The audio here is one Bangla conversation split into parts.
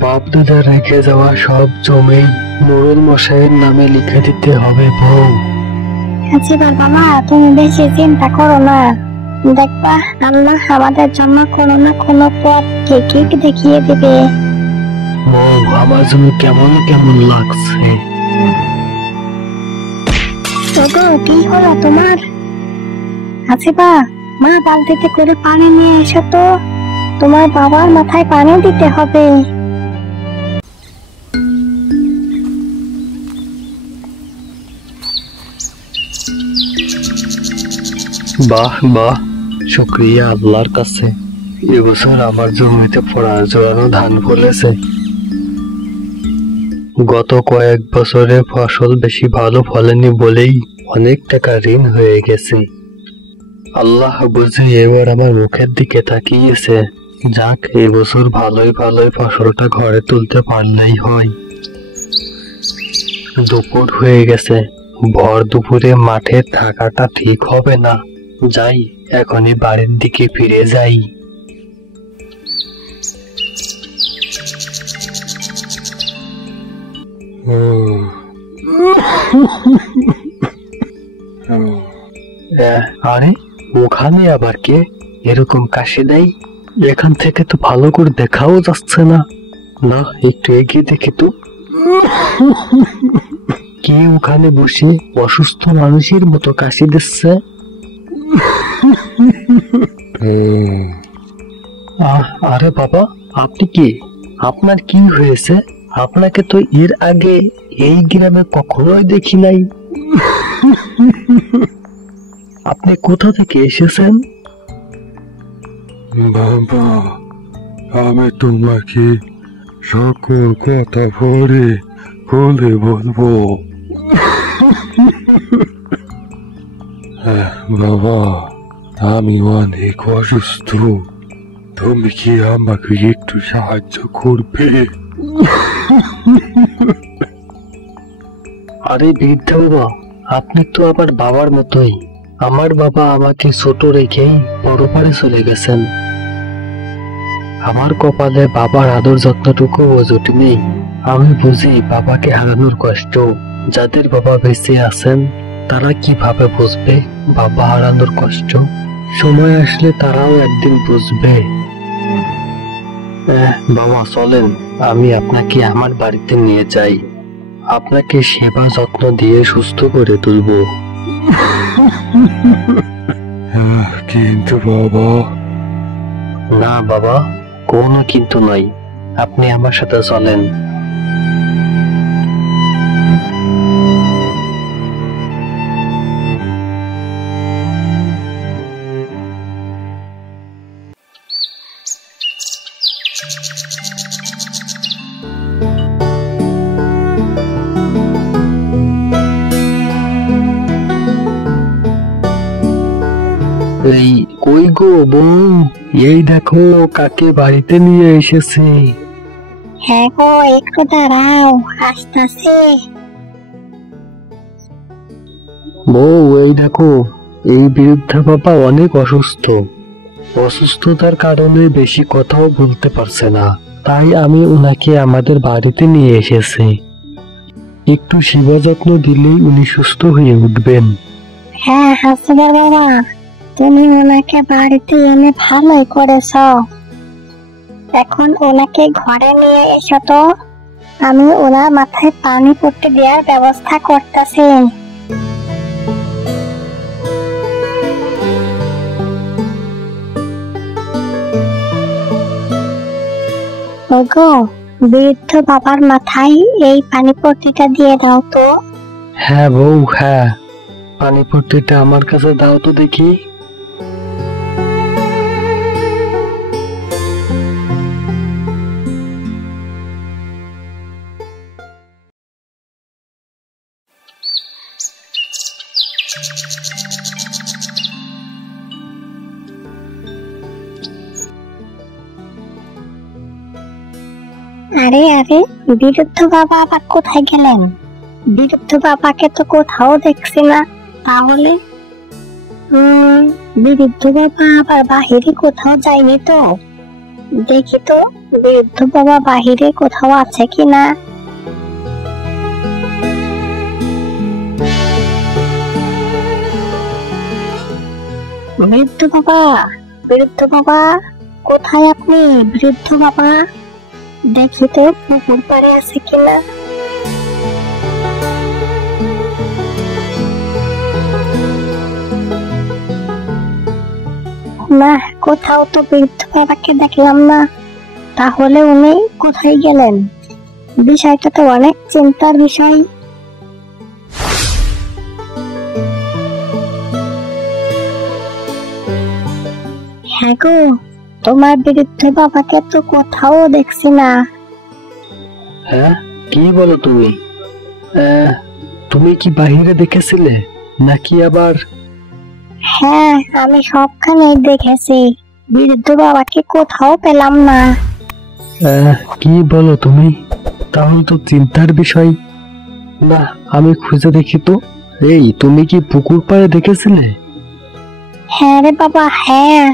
বাপ দাদা রেখে যাওয়া সব জমি মোড়ল মশাইয়ের নামে লিখে দিতে হবে বউ। আচ্ছা বাবা, তুমি বেশি চিন্তা করো না, দেখবা আল্লাহ আমাদের জন্য কোনো না কোনো পথ ঠিকই দেখিয়ে দিবে। বউ, আমার জন্য কেমন কেমন লাগছে। ওগো, কি হলো তোমার? হাসিবা, মা বালতিতে করে পানি নিয়ে এসো তো, তোমার বাবার মাথায় পানি দিতে হবে। বাহ বাহ, শুকরিয়া আল্লাহর কাছে, এবছর আমার জমিতে পড়ার জোয়ানো ধান ফলেছে। গত কয়েক বছরে ফসল বেশি ভালো ফলেনি বলেই অনেক টাকা ঋণ হয়ে গেছে। আল্লাহ বুঝে এবার আমার মুখের দিকে তাকিয়েছে। যাক, এবছর ভালোই ভালোই ফসলটা ঘরে তুলতে পারলেই হয়। দুপুর হয়ে গেছে, ভর দুপুরে মাঠে থাকাটা ঠিক হবে না। যাই, এখনই বাড়ির দিকে ফিরে যাই। আরে, ওখানে আবার কে এরকম কাশি দেয়? এখান থেকে তো ভালো করে দেখাও যাচ্ছে না। না, একটু এগিয়ে দেখি তো। কে ওখানে বসে অসুস্থ মানুষের মতো কাশি দিচ্ছে? আরে বাবা, আপনি কি? আপনার কি হয়েছে? আপনাকে তো এর আগে এই গ্রামে কখনোই দেখি নাই। আপনি কোথা থেকে এসেছেন? বাবা, আমি তোমাকে সকল কথা পরে খুলে বলবো। বাবা, আমি অনেক অসুস্থ, তুমি কি আমাকে একটু সাহায্য করবে? আরে বৃদ্ধ বাবা, আপনি তো আবার বাবার মতোই। আমার বাবা আমাকে ছোট রেখেই পরপারে চলে গেছেন। আমার কপালে বাবার আদর যত্নটুকু জুটেনি। আমি বুঝি বাবাকে হারানোর কষ্ট। যাদের বাবা বেঁচে আছেন তারা কিভাবে বুঝবে বাবা হারানোর কষ্ট? সময় আসলে তারাও একদিন বুঝবে। বাবা চলেন, আমি আপনাকে আমার বাড়িতে নিয়ে যাই। আপনাকে সেবা যত্ন দিয়ে সুস্থ করে তুলব। কিন্তু বাবা। না বাবা, কোনো কিন্তু নয়, আপনি আমার সাথে চলেন। এই কই গো বউ, এই দেখো কাকে বাড়িতে নিয়ে এসেছি। হ্যাঁ গো, একটু দাঁড়াও, আসতেছে। বউ, এই দেখো, এই বৃদ্ধা বাবা অনেক অসুস্থ। অসুস্থতার কারণে বেশি কথাও বলতে পারছে না, তাই আমি ওনাকে আমাদের বাড়িতে নিয়ে এসেছি। একটু সেবা যত্ন দিলেই উনি সুস্থ হয়ে উঠবেন। হ্যাঁ হাসিবা বাবা, তুমি ওনাকে বাড়িতে এনে ভালোই করেছ। এখন ওনাকে ঘরে নিয়ে এসো তো, আমি ওনার মাথায় পানি পট্টি দেওয়ার ব্যবস্থা করতেছি। ওগো, বৃদ্ধ বাবার মাথায় এই পানি পট্টিটা দিয়ে দাও তো। হ্যাঁ বউ, হ্যাঁ, পানি পট্টিটা আমার কাছে দাও তো দেখি। আরে আরে, বৃদ্ধ বাবা আবার কোথায় গেলেন? বৃদ্ধ বাবাকে তো কোথাও দেখছি না। তাহলে বৃদ্ধ বাবা আবার বাহিরে কোথাও যায়নি তো? দেখি তো, বৃদ্ধ বাবা বাহিরে কোথাও আছে কিনা। বৃদ্ধ বাবা, বৃদ্ধ বাবা, কোথায় আপনি? বৃদ্ধ বাবা, দেখি তো পুকুর পাড়ে আছে কিনা। না, কোথাও তো বৃদ্ধ বাবাকে দেখলাম না। তাহলে উনি কোথায় গেলেন? বিষয়টা তো অনেক চিন্তার বিষয়। হ্যাঁ গো, তোমার বৃদ্ধ বাবাকে তো কোথাও দেখছি না। হ্যাঁ, কি বলো তুমি? তুমি কি বাহিরে দেখেছিলে নাকি আবার? হ্যাঁ, আমি সবখানে দেখেছি, বৃদ্ধ বাবাকে কোথাও পেলাম না। কি বলো তুমি? তাহলে তো চিন্তার বিষয়। না, আমি খুঁজে দেখি তো। এই, তুমি কি পুকুর পাড়ে দেখেছিলে? হ্যাঁ রে বাবা, হ্যাঁ,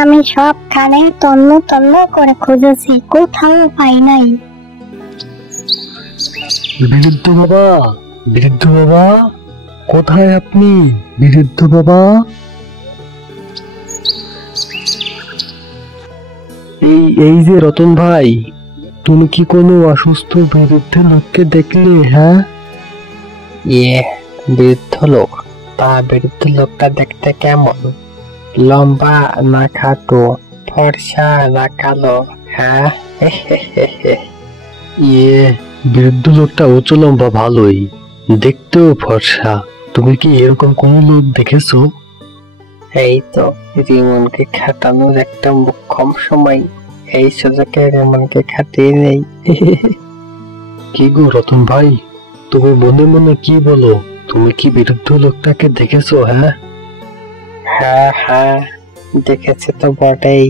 আমি সবখানে তন্ন তন্ন করে খুঁজেছি, কোথাও পাই নাই। বৃদ্ধ বাবা, বৃদ্ধ বাবা, কোথায় আপনি? বৃদ্ধ বাবা, এই যে রতন ভাই, তুমি কি কোনো অসুস্থ বৃদ্ধ লোককে দেখলে? হ্যাঁ, বৃদ্ধ লোক? তা বৃদ্ধ লোকটা দেখতে কেমন? লম্বা না খাটো, ফর্সা না কালো? হ্যাঁ, বৃদ্ধ লোকটা উঁচু লম্বা, ভালোই, দেখতেও ফর্সা। তুমি কি এরকম কোন লোক দেখেছো? এই তো রিমনকে খাটানোর একটা মোক্ষম সময়, এই সুযোগে রিমনকে খাটিয়ে নেই। কি গো রতন ভাই, তুমি মনে মনে কি বলো? তুমি কি বৃদ্ধ লোকটাকে দেখেছো? হ্যাঁ, হ্যাঁ হ্যাঁ, দেখেছি তো বটেই।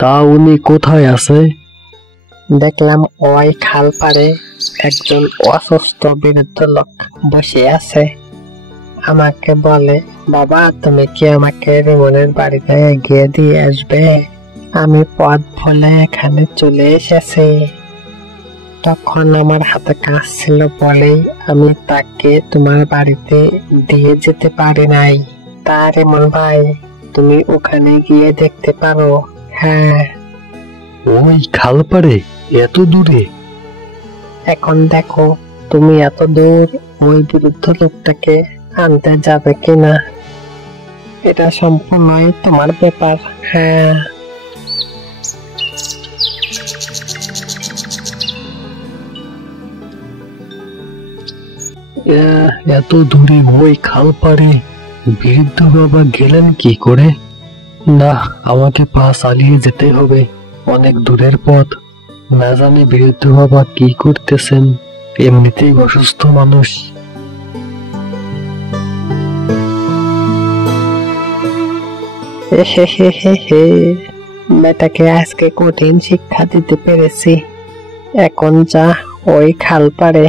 তা উনি কোথায় আছে? দেখলাম ওই খাল পাড়ে একজন অসুস্থ বৃদ্ধ লোক বসে আছে। আমাকে বলে, বাবা তুমি কি আমাকে রিমনের বাড়িতে গিয়ে দিয়ে আসবে? আমি পথ ভুলে এখানে চলে এসেছি। তখন আমার হাতে কাজ ছিল বলেই আমি তাকে তোমার বাড়িতে দিয়ে যেতে পারি নাই। তা রিমন ভাই, তুমি ওখানে গিয়ে দেখতে পারো। হ্যাঁ, ওই খাল পাড়ে এত দূরে? এখন দেখো তুমি এত দূর ওই বৃদ্ধ লোকটাকে আনতে যাবে কিনা, এটা সম্পূর্ণই তোমার ব্যাপার। হ্যাঁ, এত দূরে ওই খাল পাড়ে বৃদ্ধ বাবা গেলেন কি করে? না, আমাকে পা চালিয়ে যেতে হবে, অনেক দূরের পথ। না জানি বৃদ্ধ বাবা কি করতেছেন, এমনিতেই অসুস্থ মানুষ। বেটাকে আজকে কঠিন শিক্ষা দিতে পেরেছি। এখন যা ওই খাল পাড়ে।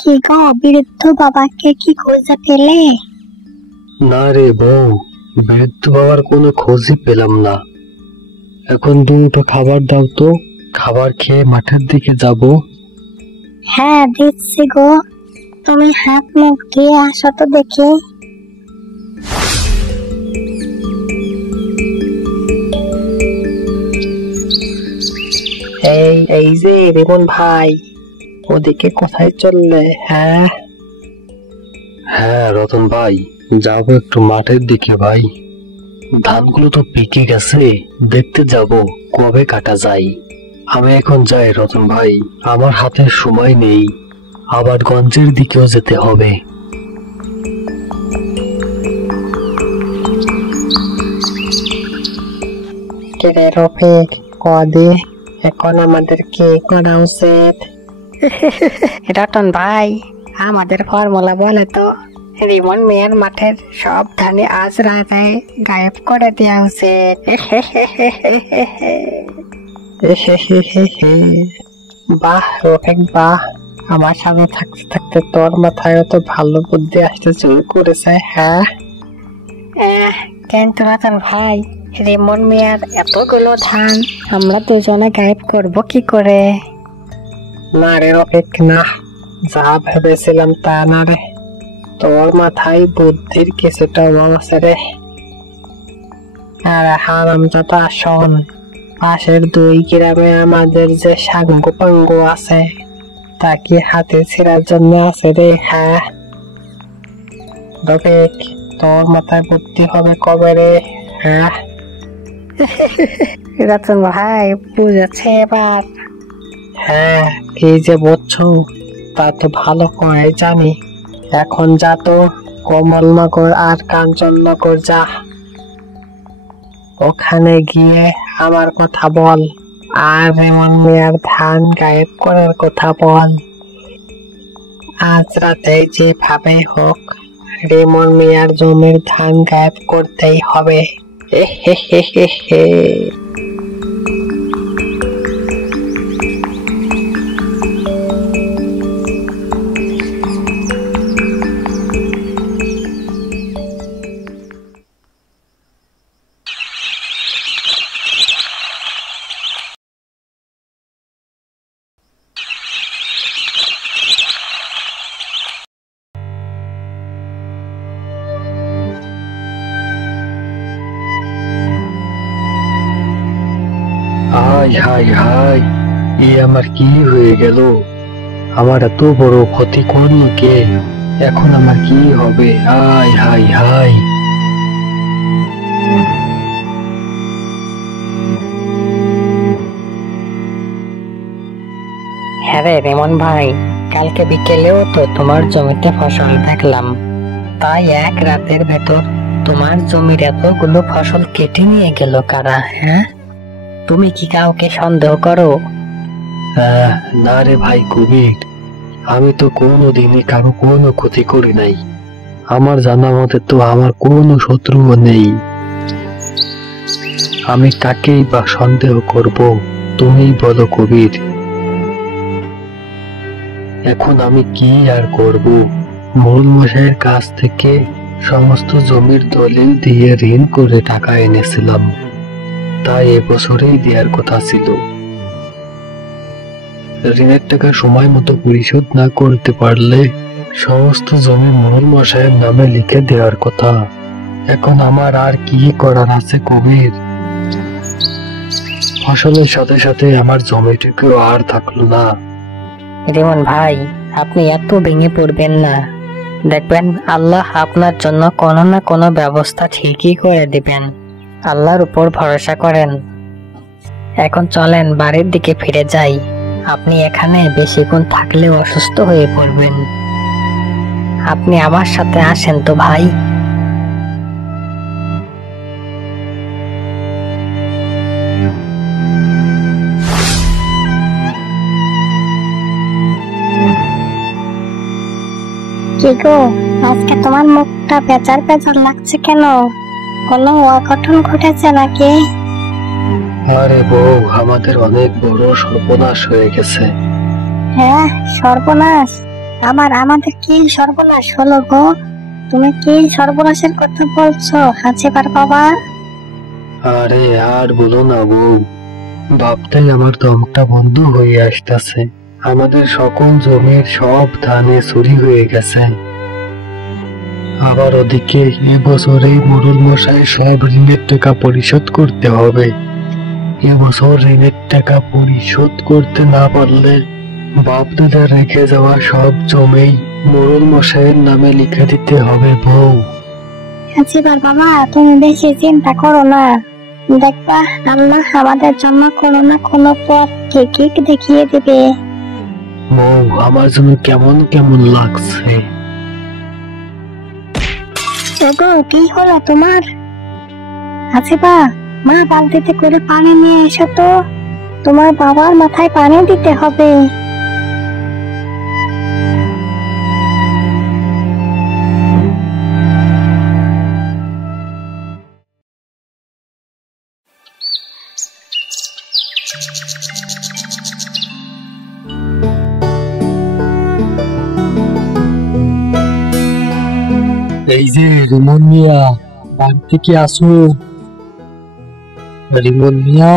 কি গো, বৃদ্ধ বাবাকে কি খুঁজে পেলে? না রে বউ, বৃদ্ধ বাবার কোনো খোঁজই পেলাম না। এখন দুটো খাবার দাও তো, খাবার খেয়ে মাঠের দিকে যাব। হ্যাঁ দিচ্ছি গো, তুমি হাত মুখ ধুয়ে আসো তো দেখি। এই যে রিমন ভাই, ওদিকে কোথায় চললে? হ্যাঁ হ্যাঁ রতন ভাই, যাবো একটু মাঠের দিকে ভাই। ধানগুলো তো পেকে গেছে, দেখতে যাব কবে কাটা যায়। আমি এখন যাই রতন ভাই, আমার হাতে সময় নেই, আবার গঞ্জের দিকেও যেতে হবে। কিরে রফিক, কদে এখন আমাদের কি করা উচিত? রতন ভাই, আমাদের ফর্মুলা বলে তো, রিমন মেয়ের মাঠের সব ধানে আজ রাতে গায়েব করে দেওয়া উচিত। বাহ রফিক বাহ, আমার সাথে থাকতে থাকতে তোর মাথায় অত ভালো বুদ্ধি আসতে শুরু করেছে, হ্যাঁ? কিন্তু রতন ভাই, রিমন মিয়ার এতগুলো ধান আমরা দুজনে গায়েব করব কি করে? না রে রফিক, না, যা ভেবেছিলাম তা না রে। তোর মাথায় বুদ্ধির কিছুটা অভাব আছে রে। আর হারামজাদা, শোন, পাশের 2 গ্রামে আমাদের যে সাঙ্গু পাঙ্গু আছে তা কি হাতে ছেড়ার জন্য আছে রে? হ্যাঁ রফিক, তোর মাথায় বুদ্ধি হবে কবে রে? হ্যাঁ রতন ভাই, বুঝেছে এবার? হ্যাঁ, কি যে বুঝছো তা তো ভালো করে জানি। এখন যা তো কমলনগর আর কাঞ্চননগর যা, ওখানে গিয়ে আমার কথা বল আর রেমন মিয়ার ধান গায়েব করার কথা বল। আজ রাতে যেভাবে হোক রেমন মিয়ার জমির ধান গায়েব করতেই হবে। হে হে হে হে হে। হাই হাই হাই, এ আমার কি হয়ে গেল? আমার এত বড় ক্ষতি করলো কে? এখন আমার কি হবে? High high high. হ্যাঁ রে রেমন ভাই, কালকে বিকেলেও তো তোমার জমিতে ফসল দেখলাম। তাই এক রাতের ভেতর তোমার জমির এতগুলো ফসল কেটে নিয়ে গেল কারা? হ্যাঁ, তুমি কি কাউকে সন্দেহ করো? না রে ভাই কবির, আমি তো কোনোদিনই কারো কোনো ক্ষতি করি নাই। আমার জানা মতে তো আমার কোনো শত্রুও নেই। আমি কাকেই বা সন্দেহ করব? তুমিই বলো কবির। এখন আমি কি আর করব? মূল মশাইয়ের কাছ থেকে সমস্ত জমির দলিল দিয়ে ঋণ করে টাকা এনেছিলাম, তাই এবছরেই দেওয়ার কথা ছিল। ঋণের টাকা সময় মতো পরিশোধ না করতে পারলে সমস্ত জমি মূল মশাইয়ের নামে লিখে দেওয়ার কথা। এখন আমার আর কি করার আছে কবির? ফসলের সাথে সাথে আমার জমিটুকুও আর থাকলো না। রেমন ভাই, আপনি এত ভেঙে পড়বেন না। দেখবেন আল্লাহ আপনার জন্য কোনো না কোনো ব্যবস্থা ঠিকই করে দিবেন। আল্লাহর উপর ভরসা করেন। এখন চলেন বাড়ির দিকে ফিরে যাই। আপনি এখানে বেশিক্ষণ থাকলেও অসুস্থ হয়ে পড়বেন। আপনি আমার সাথে আসেন তো ভাই। কি গো, আজকে তোমার মুখটা পেঁচার পেঁচার লাগছে কেন? কোনো অঘটন ঘটেছে নাকি? আরে বউ, আমাদের অনেক বড় সর্বনাশ হয়ে গেছে। হ্যাঁ, সর্বনাশ? আমাদের কি সর্বনাশ হলো গো? তুমি কি সর্বনাশের কথা বলছো হাজিবার বাবা? আরে আর বলো না বউ, ভাবতেই আমার দমটা বন্ধ হয়ে আসতেছে। আমাদের সকল জমির সব ধানে চুরি হয়ে গেছে। আবার ওদিকে এবছরে মোড়ল মশাই সব ঋণের টাকা পরিশোধ করতে হবে। এবছর ঋণের টাকা পরিশোধ করতে না পারলে বাপ দাদা রেখে যাওয়া সব জমি মোড়ল মশাইয়ের নামে লিখে দিতে হবে বউ। হাজিবার বাবা, তুমি বেশি চিন্তা করো না। দেখবা আল্লাহ আমাদের জন্য কোনো না কোনো পথ ঠিক দেখিয়ে দিবে। বউ, আমার জন্য কেমন কেমন লাগছে। ওগো, কি হলো তোমার? হাজিবা, মা বালতিতে করে পানি নিয়ে এসো তো। তোমার বাবার মাথায় পানি দিতে হবে। যে রিমন মিয়া, বাড়িতে কি আসো? রিমন মিয়া,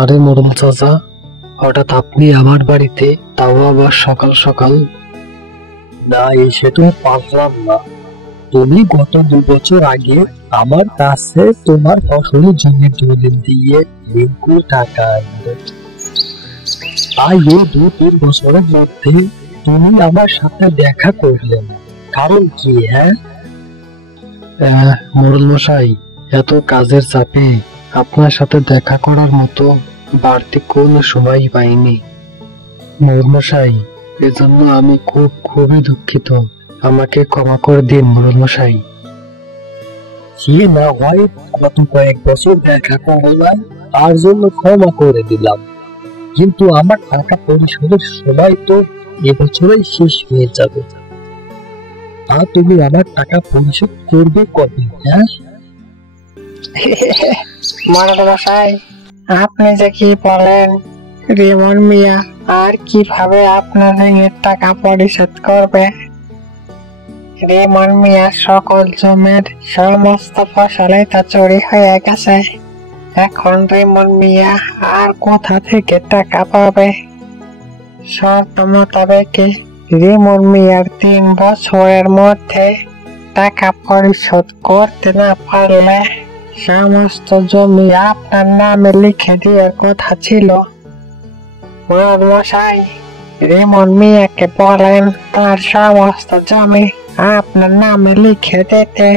আরে মোড়ল চাচা, হঠাৎ আপনি আমার বাড়িতে, তাও আবার সকাল সকাল? না, এসে তো আর পারলাম না। তুমি গত 2 বছর আগে আমার কাছে তোমার ফসলের জন্য দলিল দিয়ে ঋণ করে টাকা আনলে। তাই এই 2-3 বছরের মধ্যে তুমি আমার সাথে দেখা করলে না। কারণ কি? হ্যাঁ মোড়ল মশাই, এত কাজের চাপে আপনার সাথে দেখা করার মতো বাড়তি কোনো সময় পাইনি। মোড়ল মশাই, এজন্য আমি খুবই দুঃখিত। আমাকে ক্ষমা করে দিন মোড়ল মশাই। সে না হয় গত কয়েক বছর দেখা করা নাই, তার জন্য ক্ষমা করে দিলাম, কিন্তু আমার টাকা পরিশোধের সময় তো এবছরেই শেষ হয়ে যাবে। আর তুমি আমার টাকা পরিশোধ করবে কবে? হ্যাঁ মোড়ল মশাই, আপনি যে কি বলেন? রিমন মিয়া আর কিভাবে আপনার ঋণের টাকা পরিশোধ করবে? রিমন মিয়া সকল জমির সমস্ত ফসলই তো চুরি হয়ে গেছে। এখন রিমন মিয়া আর কোথা থেকে টাকা পাবে? শর্ত মোতাবেক রিমন মিয়ার 3 বছরের মধ্যে টাকা পরিশোধ করতে না পারলে সমস্ত জমি আপনার নামে লিখে দেওয়ার কথা ছিল। মোড়ল মশাই, রিমন মিয়াকে বলেন তার সমস্ত জমি আপনার নামে লিখে দিতে।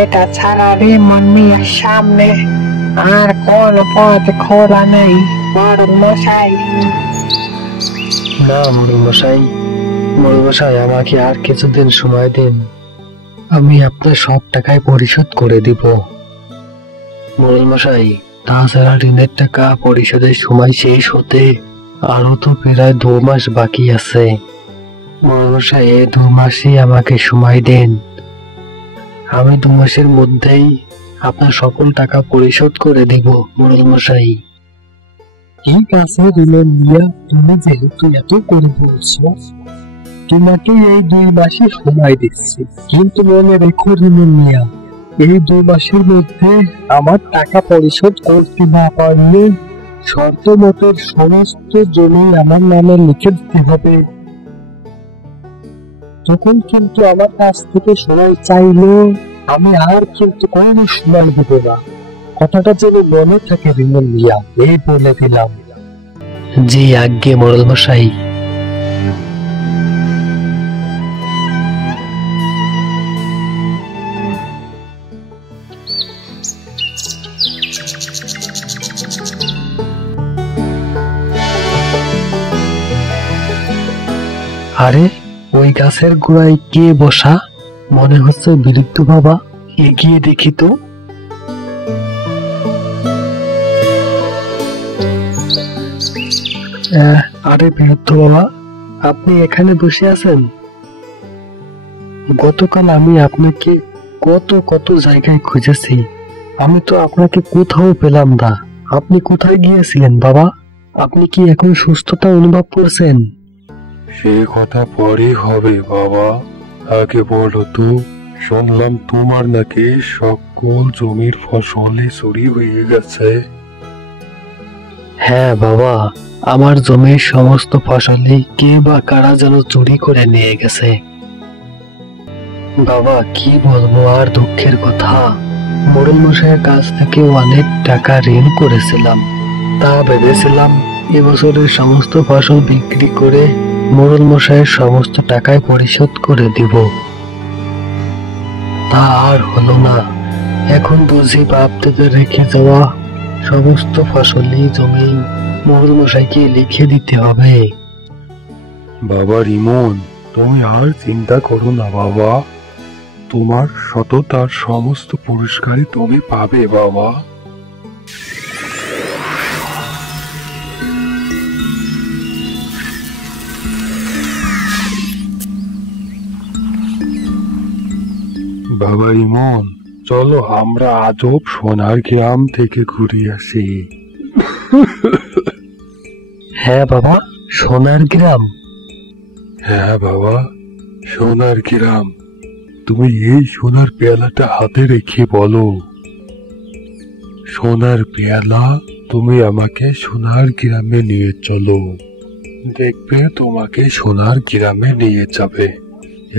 এটা ছাড়া রিমন মিয়ার সামনে আর কোন পথ খোলা নেই। মোড়ল মশাই, না মোড়ল মশাই, মোড়ল মশাই, আমাকে আর কিছুদিন সময় দিন। আমি আপনার সব টাকায় পরিশোধ করে দিব। মোড়ল মশাই, তাছাড়া ঋণের টাকা পরিশোধের সময় শেষ হতে আরো তো প্রায় 2 মাস বাকি আছে। মোড়ল মশাই, এই 2 মাসই আমাকে সময় দেন। আমি 2 মাসের মধ্যেই আপনার সকল টাকা পরিশোধ করে দিব মোড়ল মশাই। ঠিক আছে রিমন মিয়া, তুমি যেহেতু এত করে বলছো, তোমাকে এই 2 মাসই সময় দিচ্ছি, কিন্তু মনে রেখো রিমন মিয়া, এই 2 মাসের মধ্যে আমার টাকা পরিশোধ করতে না পারলে শর্ত মতো সমস্ত জমি আমার নামে লিখে দিতে হবে। তখন কিন্তু আমার কাছ থেকে সময় চাইলে আমি আর কিন্তু কোনো সময় দেব না। কথাটা যেন মনে থাকে রিমন মিয়া, এই বলে দিলাম। জি আজ্ঞে মোড়ল মশাই। আরে ওই গাছের গোড়ায় কে বসা? মনে হচ্ছে বৃদ্ধ বাবা। এগিয়ে দেখি তো। আরে বৃদ্ধ বাবা, আপনি এখানে বসে আছেন? গতকাল আমি আপনাকে কত জায়গায় খুঁজেছি, আমি তো আপনাকে কোথাও পেলাম না। আপনি কোথায় গিয়েছিলেন বাবা? আপনি কি এখন সুস্থতা অনুভব করছেন? সে কথা পরে হবে বাবা, আগে বলো তো, শুনলাম তোমার নাকি সকল জমির ফসলে চুরি হয়ে গেছে। হ্যাঁ বাবা, আমার জমির সমস্ত ফসলে কে বা কারা যেন চুরি করে নিয়ে গেছে। বাবা কি বলবো আর দুঃখের কথা, মোড়ল মশাইয়ের কাছ থেকে অনেক টাকা ঋণ করেছিলাম। তা ভেবেছিলাম এবছরের সমস্ত ফসল বিক্রি করে মোড়ল মশাইয়ের সমস্ত টাকায় পরিশোধ করে দিব। তা আর হলো না। এখন বুঝি বাপ থেকে রেখে যাওয়া সমস্ত ফসলি জমি মোড়ল মশাইকে লিখে দিতে হবে। বাবা রিমন, তুমি আর চিন্তা করো না বাবা, তোমার সততার সমস্ত পুরস্কারই তুমি পাবে বাবা। বাবা রিমন, চলো আমরা আজব সোনার গ্রাম থেকে ঘুরে আসি। হ্যাঁ বাবা, সোনার গ্রাম। হ্যাঁ বাবা, সোনার গ্রাম। তুমি এই সোনার পেয়ালাটা হাতে রেখে বলো, সোনার পেয়ালা, তুমি আমাকে সোনার গ্রামে নিয়ে চলো। দেখবে তোমাকে সোনার গ্রামে নিয়ে যাবে।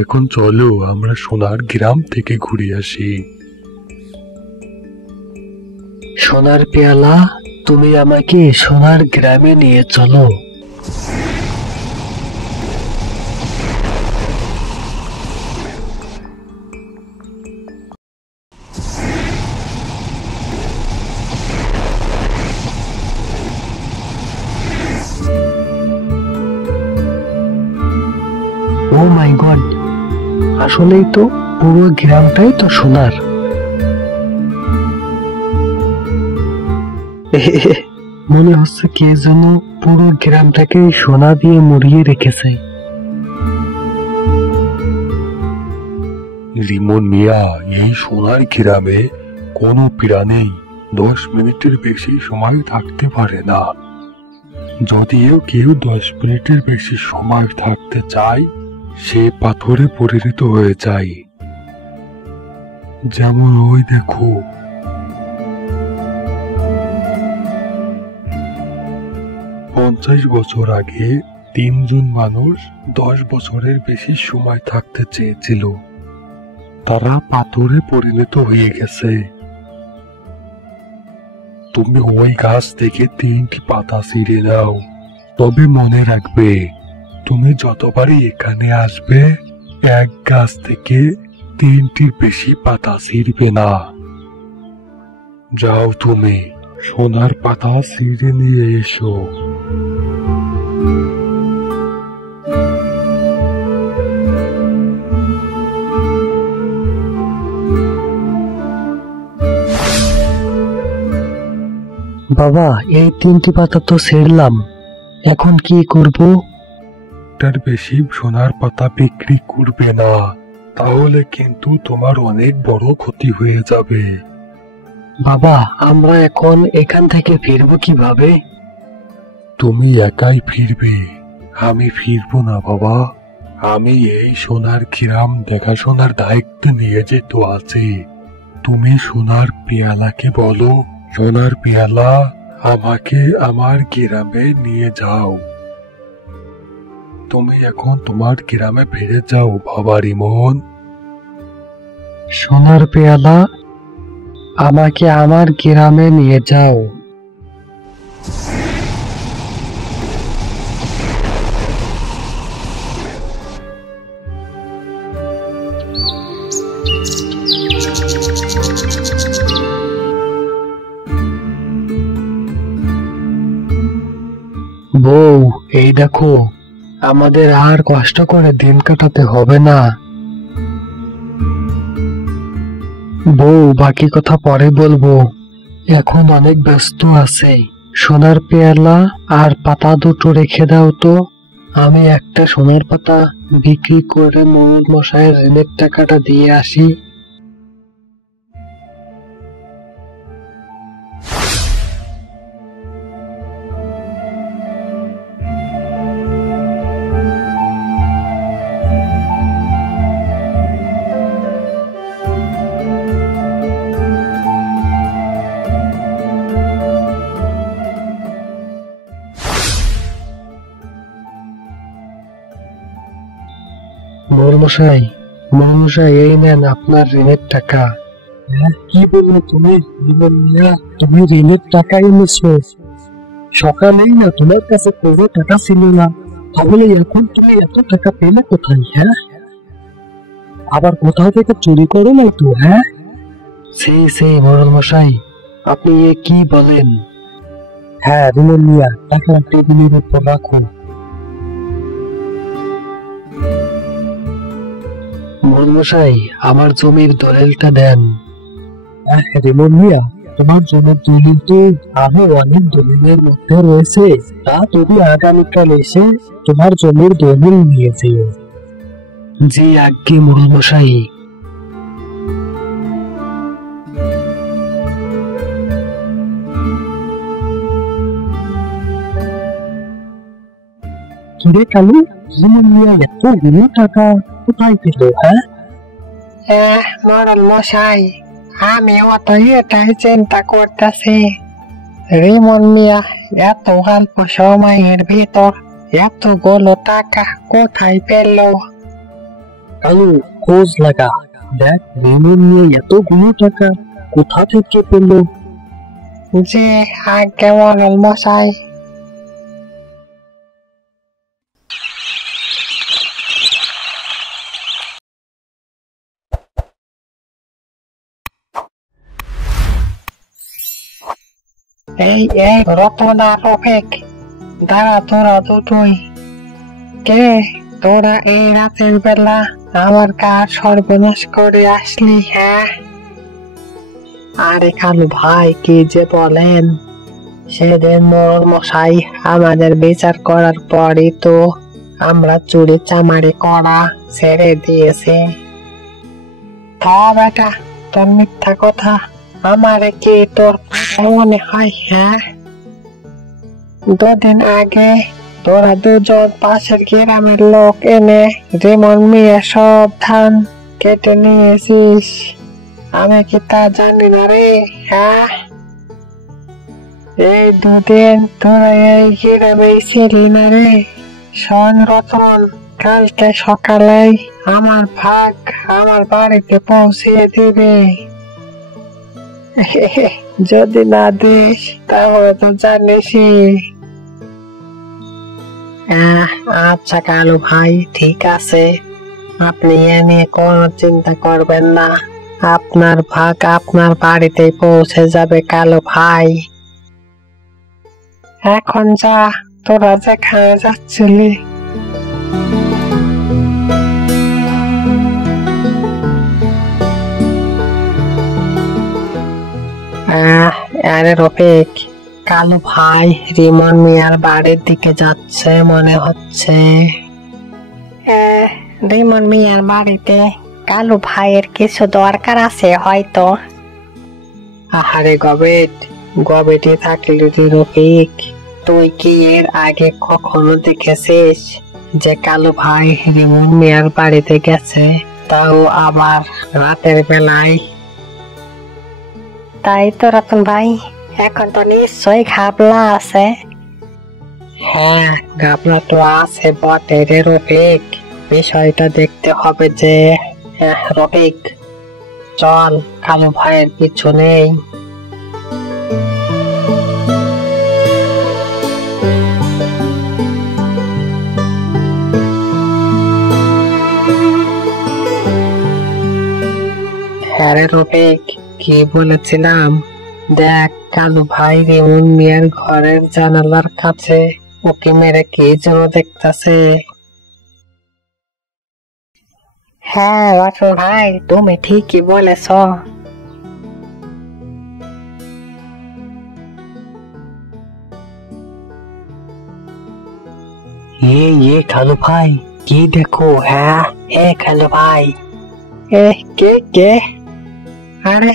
এখন চলো আমরা সোনার গ্রাম থেকে ঘুরে আসি। সোনার পেয়ালা, তুমি আমাকে সোনার গ্রামে নিয়ে চলো। ও মাই গড, আসলেই তো পুরো গ্রামটাই তো সোনার। মনে হচ্ছে কে যেন পুরো গ্রামটাকে সোনা দিয়ে মুড়িয়ে রেখেছে। রিমন মিয়া, এই সোনার গ্রামে কোনো প্রাণী 10 মিনিটের বেশি সময় থাকতে পারে না। যদিও কেউ 10 মিনিটের বেশি সময় থাকতে চায়, সে পাথরে পরিণত হয়ে যায়। যেমন ওই দেখো, 50 বছর আগে 3 জন মানুষ 10 বছরের বেশি সময় থাকতে চেয়েছিল, তারা পাথরে পরিণত হয়ে গেছে। তুমি ওই গাছ থেকে 3টি পাতা ছিঁড়ে নাও, তবে মনে রাখবে, তুমি যতবারই এখানে আসবে, এক গাছ থেকে 3টির বেশি পাতা ছিঁড়বে না। যাও, তুমি সোনার পাতা ছিঁড়ে নিয়ে এসো। বাবা, এই 3টি পাতা তো ছিঁড়লাম, এখন কি করব? তার বেশি সোনার পাতা বিক্রি করবে না, তাহলে কিন্তু তোমার অনেক বড় ক্ষতি হয়ে যাবে। বাবা, আমরা এখন এখান থেকে ফিরবো কিভাবে? তুমি একাই ফিরবে, আমি ফিরবো না বাবা। আমি এই সোনার গ্রাম দেখাশোনার দায়িত্ব নিয়ে যেতে আছি। তুমি সোনার পেয়ালাকে বলো, সোনার পেয়ালা, আমাকে আমার গ্রামে নিয়ে যাও। তুমি এখন তোমার গ্রামে ফিরে যাও বাবা রিমন। সোনার পেয়ালা, আমাকে আমার গ্রামে নিয়ে যাও। বউ, এই দেখো, আমাদের আর কষ্ট করে দিন কাটাতে হবে না। বউ, বাকি কথা পরে বলবো, এখন অনেক ব্যস্ত আছে। সোনার পেয়ালা আর পাতা দুটো রেখে দাও তো, আমি একটা সোনার পাতা বিক্রি করে মোড়ল মশাইয়ের ঋণের টাকাটা দিয়ে আসি। মশাই, মশাই, এই নেন আপনার ঋণের টাকা। কি বললে তুমি? তুমি ঋণের টাকা এনেছো? সকালেই না তোমার কাছে কোনো টাকা ছিল না, তাহলে এখন তুমি এত টাকা পেলে কোথায়? হ্যাঁ, আবার কোথাও থেকে চুরি করো নাই তো? হ্যাঁ, সেই মোড়ল মশাই, আপনি এ কি বলেন? হ্যাঁ, রিমন মিয়া, টাকা টেবিলের উপর রাখুন। মোড়ল মশাই, আমার জমির দলিলটা দেন। রিমন মিয়া, তোমার জমির দলিল তো আরো অনেক দলিলের মধ্যে রয়েছে, তা তুমি আগামীকাল এসে তোমার জমির দলিল নিয়ে যেও। জি আজ্ঞে মোড়ল মশাই। কিরে কালু, জীবন নিয়ে এতগুলো টাকা কোথায় পেল? মরল মশাই, আমিও তো এটাই চিন্তা করতেছি। রিমন মিয়া এত অল্প সময়ের ভিতর এতগুলো টাকা কোথায় পেল? কালু খোঁজ লাগা, দেখ রিমন নিয়ে এতগুলো টাকা কোথা থেকে পেল। যে আগে মরল মশাই। এই রতনা রফিক, দাঁড়া তোরা দুটোই। কে তোরা এই রাতের বেলা আমার কাজ সর্বনাশ করে আসলি? আরে কালু ভাই, কি যে বলেন, সেদিন মোর মশাই আমাদের বিচার করার পরই তো আমরা চুরি চামারি করা ছেড়ে দিয়েছি। তা বেটা, তোর মিথ্যা কথা আমারে কি তোর মনে হয়? দুদিন আগে তোরা দুজন পাশের গ্রামের লোক এনে রিমন মিয়া সব ধান কেটে নিয়েছিস, আমি কি তা জানি না রে? এই দুদিন তোরা এই গ্রামে ছিলি না রে? শোন রতন, কালকে সকালেই আমার ভাগ আমার বাড়িতে পৌঁছিয়ে দিবে। যদি না দিস তাহলে তো জানিসই। আচ্ছা কালু ভাই, ঠিক আছে, আপনি এ নিয়ে কোনো চিন্তা করবেন না, আপনার ভাগ আপনার বাড়িতে পৌঁছে যাবে কালু ভাই। এখন যা, তোরা যেখানে যাচ্ছিলি। আরে রফিক, কালু ভাই রিমন মিয়ার বাড়ির দিকে যাচ্ছে মনে হচ্ছে। রিমন মিয়ার বাড়িতে কালু ভাইয়ের কিছু দরকার আছে হয়তো। আহারে গবেটি থাকলি রে রফিক, তুই কি এর আগে কখনো দেখেছিস যে কালু ভাই রিমন মিয়ার বাড়িতে গেছে, তাও আবার রাতের বেলায়? তাই তো রতন ভাই, এখন তো নিশ্চয়ই ঘাবলা আছে। ঘাবলা তো আছে বটে রে রফিক, বিষয়টা দেখতে হবে যে। রফিক চল, কালু ভাইয়ের পিছু নেই। রে রফিক, কি বলেছিলাম? দেখ, কালু ভাই রিমন মিয়ার ঘরের জানালার কাছে ওকে মেরে কি যেন দেখতেছে। রতন ভাই, তুমি ঠিকই বলেছ। কালু ভাই, কি দেখো? কালু ভাই। কে? আরে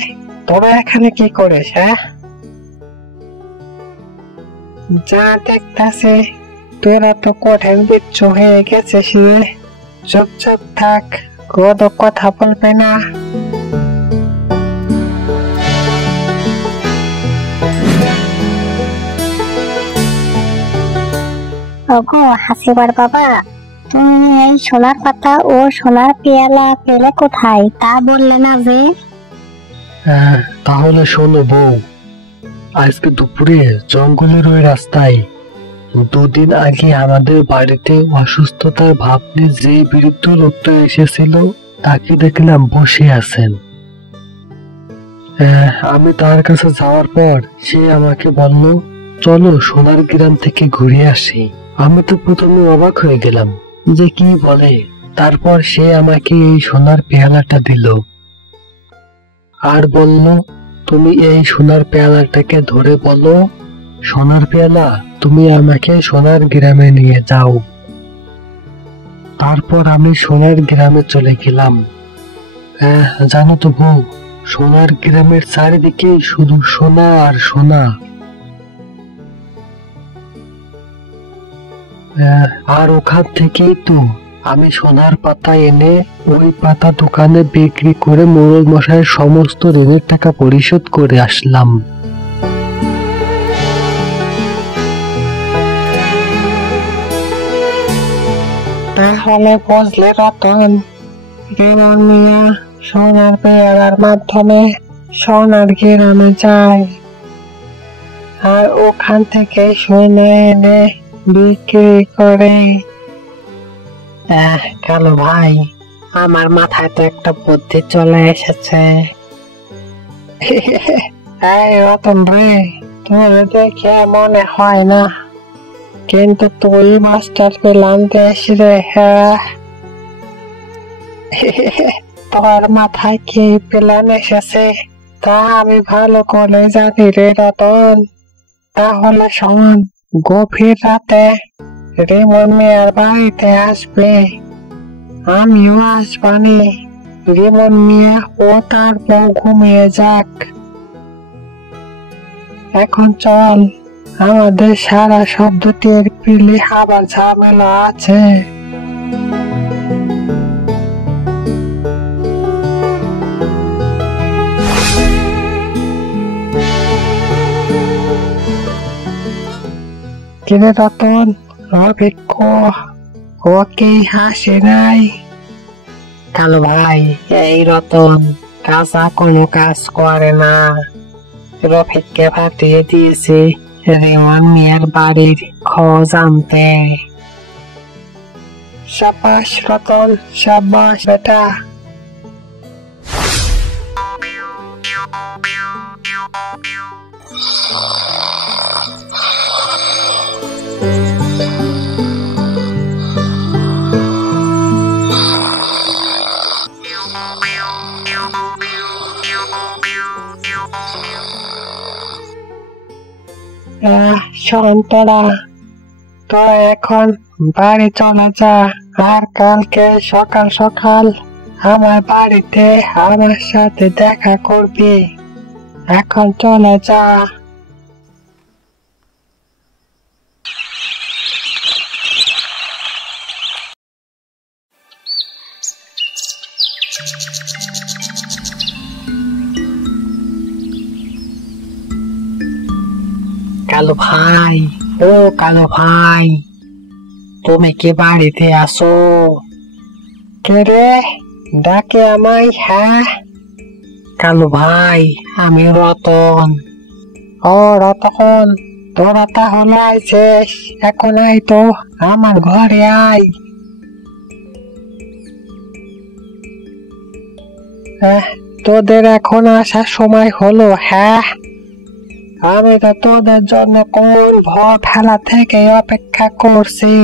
তোরা এখানে কি করিস? যা দেখতাছে তোরা তো কঠিন বিচ্ছু হয়ে গেছিস। চুপচাপ থাক, কোনো কথা বলবে না। ওগো হাসিবার বাবা, তুমি এই সোনার পাতা ও সোনার পেয়ালা পেলে কোথায় তা বললে না যে? তাহলে শোনো বউ, আজকে দুপুরে জঙ্গলের ওই রাস্তায় দুদিন আগে আমাদের বাড়িতে অসুস্থতার ভাব নিয়ে যে বৃদ্ধ লোকটা এসেছিল তাকে দেখলাম বসে আছেন। আমি তার কাছে যাওয়ার পর সে আমাকে বলল, চলো সোনার গ্রাম থেকে ঘুরে আসি। আমি তো প্রথমে অবাক হয়ে গেলাম যে কি বলে। তারপর সে আমাকে এই সোনার পেয়ালাটা দিল আর বলল, তুমি এই সোনার পেয়ালাটাকে ধরে বলো, সোনার পেয়ালা তুমি আমাকে সোনার গ্রামে নিয়ে যাও। তারপর আমি সোনার গ্রামে চলে গেলাম। জানো তো বউ, সোনার গ্রামের চারিদিকে শুধু সোনা আর সোনা। আর ওখান থেকেই তো আমি সোনার পাতা এনে ওই পাতা দোকানে বিক্রি করে মোড়ল মশাইয়ের সমস্ত ঋণের টাকা পরিশোধ করে আসলাম। তাহলে বুঝলে রতন, রিমন মিয়া সোনার পেয়ারার মাধ্যমে সোনার গ্রামে যায় আর ওখান থেকে সোনা এনে বিক্রি করে। কালু ভাই, আমার মাথায় তো একটা বুদ্ধি চলে এসেছে। এই রতন রে, তোর দেখে মনে হয় না, কিন্তু তুই মাস্টার প্ল্যান দেশ রে। হ্যাঁ, তোর মাথায় কি প্ল্যান এসেছে তা আমি ভালো করে জানি রে রতন। তাহলে শোন, গভীর রাতে রিমন মিয়ার বাড়িতে আসবে, আমিও আসবানি। রিমন মিয়া ও তার বউ ঘুমিয়ে যাক। এখন চল, আমাদের সারা শব্দ টের পেলে আবার ঝামেলা আছে। কিরে রতন, অভিজ্ঞ ওকে হাসে নাই? কালু ভাই, এই রতন কাঁচা কোনো কাজ করে না। রফিককে পাঠিয়ে দিয়েছি রিমন মিয়ার বাড়ির খোঁজ আনতে। সাবাস রতন, সাবাস বেটা। শোন তোরা এখন বাড়ি চলে যা, আর কালকে সকাল সকাল আমার বাড়িতে আমার সাথে দেখা করবি। এখন চলে যা। কালু ভাই, ও কালু ভাই, তুমি কি বাড়িতে আসো? কে রে ডাকে আমায়? হ্যাঁ কালু ভাই, আমি রতন। ও রতন, তোরা তাহলে আইছিস, এখন আয় তো আমার ঘরে আয়। তোদের এখন আসার সময় হলো? হ্যাঁ, আমি তো তোদের জন্য কোন ভোর ফেলা থেকে অপেক্ষা করছি।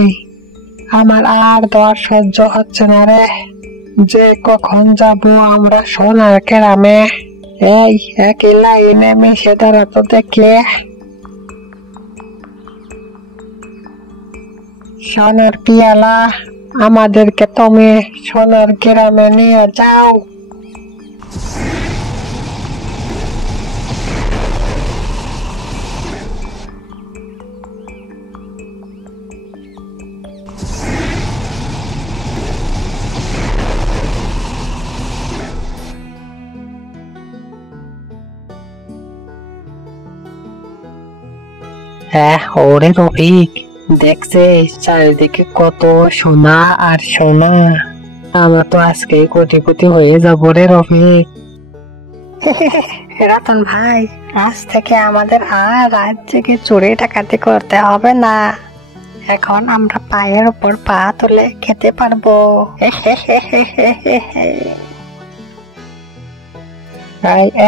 আমার আর দর সহ্য হচ্ছে না রে, যে কখন যাব আমরা সোনার গ্রামে। এই একই লাইনে মিশে দাঁড়াতো দেখলে। সোনার পিয়ালা, আমাদেরকে তুমি সোনার গ্রামে নিয়ে যাও। ওরে রফিক, দেখছিস চারিদিকে কত সোনা আর সোনা। আমরা তো আজকেই কোটিপতি হয়ে যাবো রে রফিক। রতন ভাই, আজ থেকে আমাদের আর রাত জেগে চুরি ডাকাতি করতে হবে না। এখন আমরা পায়ের উপর পা তুলে খেতে পারবো।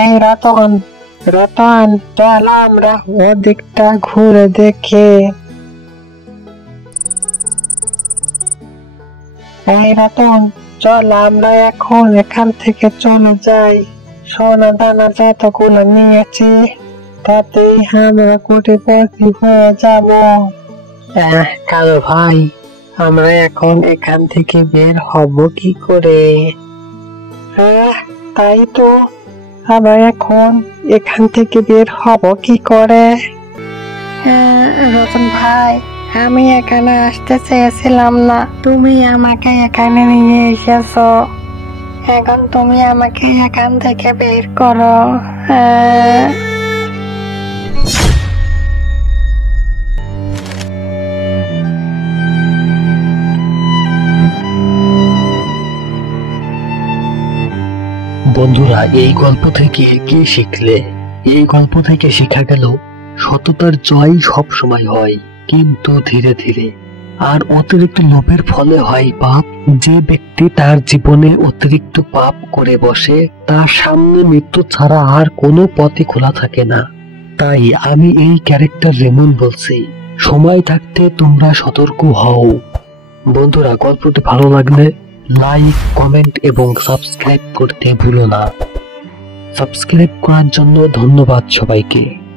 এই রতন, রতন চল আমরা ওদিকটা ঘুরে দেখি। এই রতন, চল আমরা এখন এখান থেকে চলে যাই। সোনা দানা যতগুলো নিয়েছি তাতেই আমরা কোটিপতি হয়ে যাব। কালু ভাই, আমরা এখন এখান থেকে বের হব কি করে? তাই তো, আমরা এখন এখান থেকে বের হব কি করে? রতন ভাই, আমি এখানে আসতে চেয়েছিলাম না, তুমি আমাকে এখানে নিয়ে এসেছো। এখন তুমি আমাকে এখান থেকে বের করো। হ্যাঁ। বন্ধুরা, এই গল্প থেকে কি শিখলে? এই গল্প থেকে শেখা গেল সততার জয় সব সময় হয়, কিন্তু ধীরে ধীরে। আর অতিরিক্ত লোভের ফলে হয় পাপ। যে ব্যক্তি তার জীবনে অতিরিক্ত পাপ করে বসে, তার সামনে মৃত্যু ছাড়া আর কোনো পথই খোলা থাকে না। তাই আমি এই ক্যারেক্টার রেমন বলছি, সময় থাকতে তোমরা সতর্ক হও। বন্ধুরা, গল্পটি ভালো লাগলে লাইক, কমেন্ট এবং সাবস্ক্রাইব করতে ভুলো না। সাবস্ক্রাইব করার জন্য ধন্যবাদ সবাইকে।